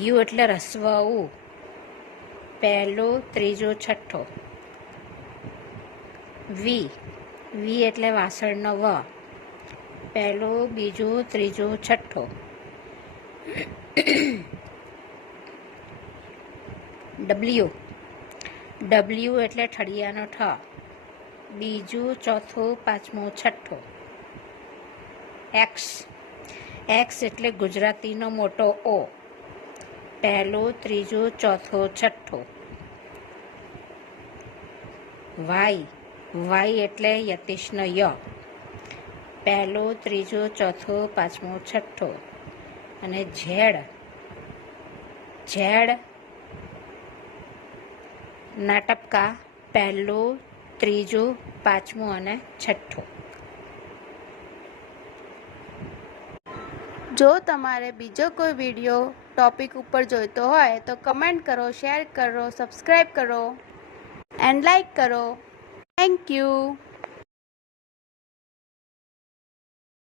You એટલે રસ્વ ઉ, પહેલો ત્રીજો છઠ્ઠો. વી, વી એટલે વાસળનો વ, પહેલો બીજો ત્રીજો છઠ્ઠો. ડબલ્યુ, ડબલ્યુ એટલે ઠળિયાનો ઠ, બીજું ચોથું પાંચમું છઠ્ઠો. એક્સ, એક્સ એટલે ગુજરાતીનો મોટો ઓ, પહેલો ત્રીજો ચોથો છઠ્ઠો. વાય, વાય એટલે યતિશનો ય, પહેલો ત્રીજો ચોથો પાંચમો છઠ્ઠો. અને ઝેડ, ઝેડ નાટપકા, પહેલો ત્રીજો પાંચમો અને છઠ્ઠો. જો તમારે બીજો કોઈ વિડીયો ટોપિક ઉપર જોઈતો હોય તો કમેન્ટ કરો, શેર કરો, સબસ્ક્રાઈબ કરો એન્ડ લાઈક કરો. Thank you.